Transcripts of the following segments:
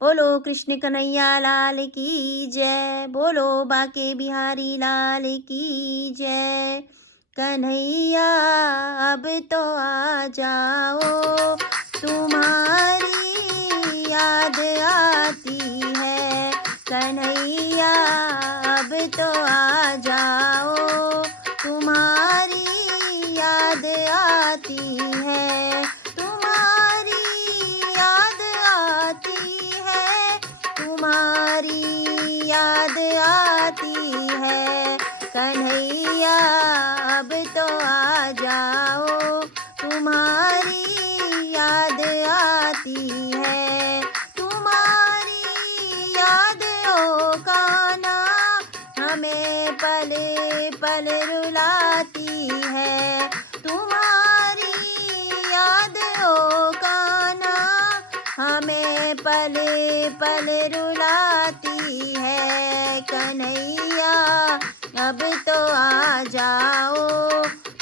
बोलो कृष्ण कन्हैया लाल की जय। बोलो बाके बिहारी लाल की जय। कन्हैया अब तो आ जाओ, तुम्हारी याद आती है। कन्हैया अब तो आ जाओ, तुम्हारी याद आती है। तुम्हारी याद आती है, तुम्हारी याद आती है। कन्हैया अब तो आ जाओ, तुम्हारी याद आती है। तुम्हारी याद ओ कान्हा हमें पल पल रुलाती है। तुम्हारी याद ओ कान्हा हमें पल पल रुलाती है। कन्हैया अब तो आ जाओ,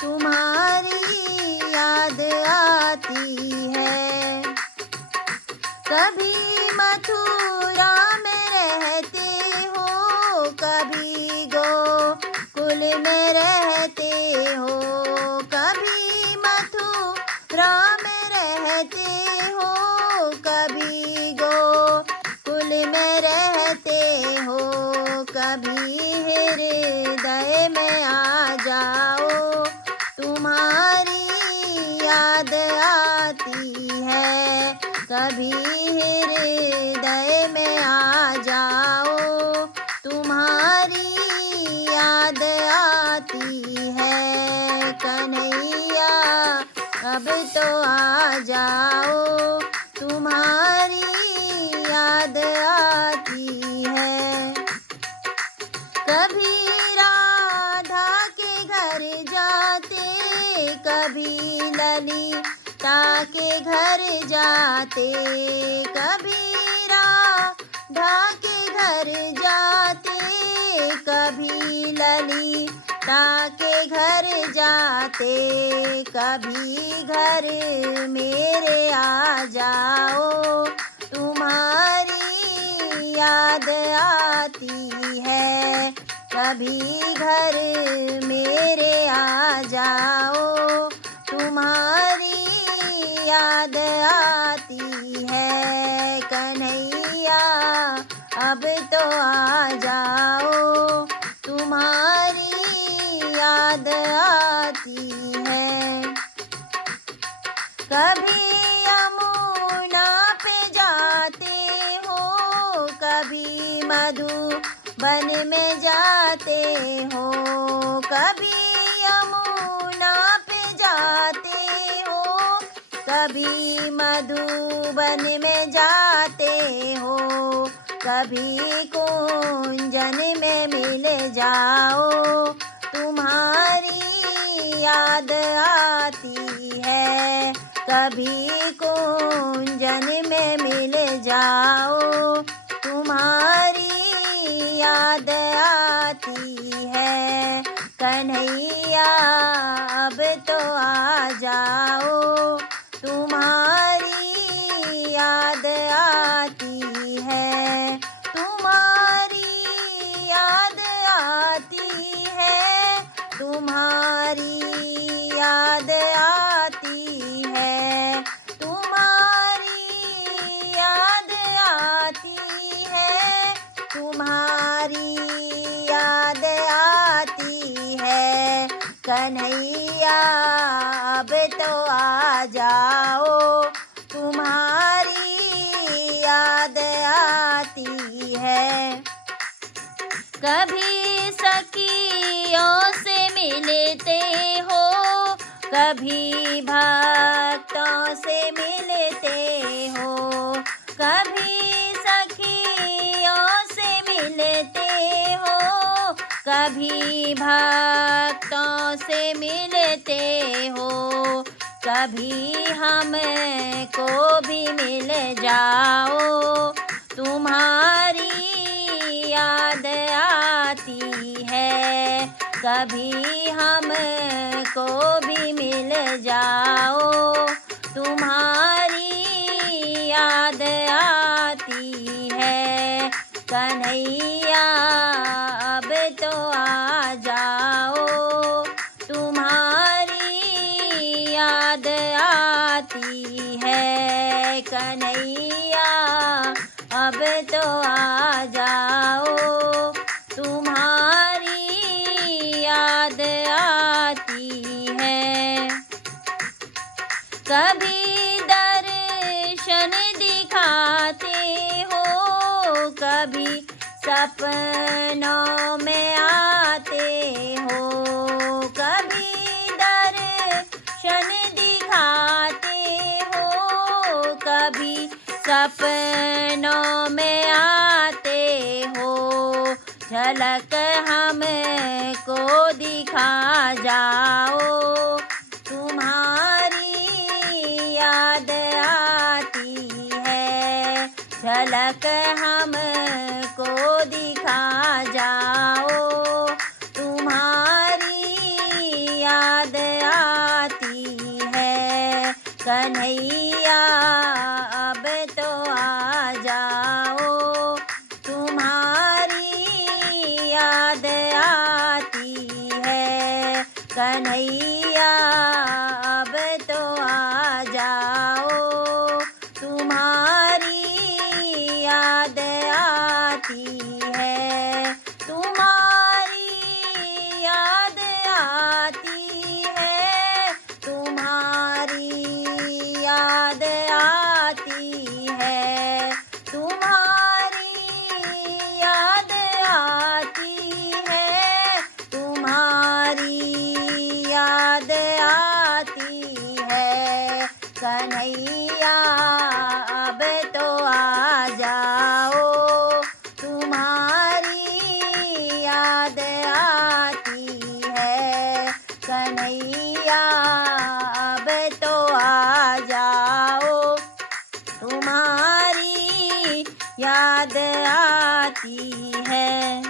तुम्हारी याद आती है। कभी मथुरा में रहते हो, कभी गोकुल में रहते हो। कभी मथुरा में रहते हो, कभी गोकुल में रहते हो। कभी हृदय में आ जाओ, तुम्हारी याद आती है। कभी हृदय में आ जाओ, तुम्हारी याद आती है। कन्हैया अब तो आ जाओ, तुम्हारी याद आती है। कभी राधा के घर जाते, कभी ललिता के घर जाते। कभी राधा के घर जाते, कभी ललिता के घर जाते। कभी घर मेरे आ जाओ, तुम्हारी याद आती है। कभी घर मेरे आ जाओ, तुम्हारी याद आती है। कन्हैया अब तो आ जाओ, तुम्हारी याद आती है। कभी यमुना पे जाते हो, कभी मधुबन में जाते हो। कभी यमुना पे जाते हो, कभी मधुबन में जाते हो। कभी कुंजन में मिल जाओ, तुम्हारी याद आती है। कभी कुंजन में मिल जाओ, तुम्हारी याद आती है। कन्हैया अब तो आ जाओ, तुम्हारी याद आती है। तुम्हारी याद आती है, तुम्हारी याद आती है। तुम्हारी याद आती है, तुम्हारी याद आती है। कन्हैया अब तो आ जाओ, तुम्हारी याद आती है। कभी सखियों से मिलते हो, कभी भक्तों से मिलते हो। कभी सखियों से मिलते हो, कभी भक्तों से मिलते हो। कभी हमको भी मिल जाओ, तुम्हारी याद आती है। कभी हमको भी मिल जाओ, तुम्हारी याद आती कन्हैया अब तो आ जाओ, तुम्हारी याद आती है। कन्हैया अब तो आ जाओ, तुम्हारी याद आती है। कभी दर्शन दिखाते हो, कभी सपनों में आते हो। कभी दर्शन दिखाते हो, कभी सपनों में आते हो। झलक हमको दिखा जाओ, तुम्हारी याद आती है। झलक हमको दिखा जाओ, तुम्हारी याद आती है। कन्हैया अब तो आ जाओ, तुम्हारी याद आती है। कन्हैया अब तो आ जाओ, तुम्हारी याद आती है। तुम्हारी याद आती है, तुम्हारी याद आती है। तुम्हारी याद आती है, तुम्हारी याद आती है। कन्हैया अब तो आ जाओ, तुम्हारी याद आती है। कन्हैया अब तो आ जाओ, तुम्हारी याद आती है।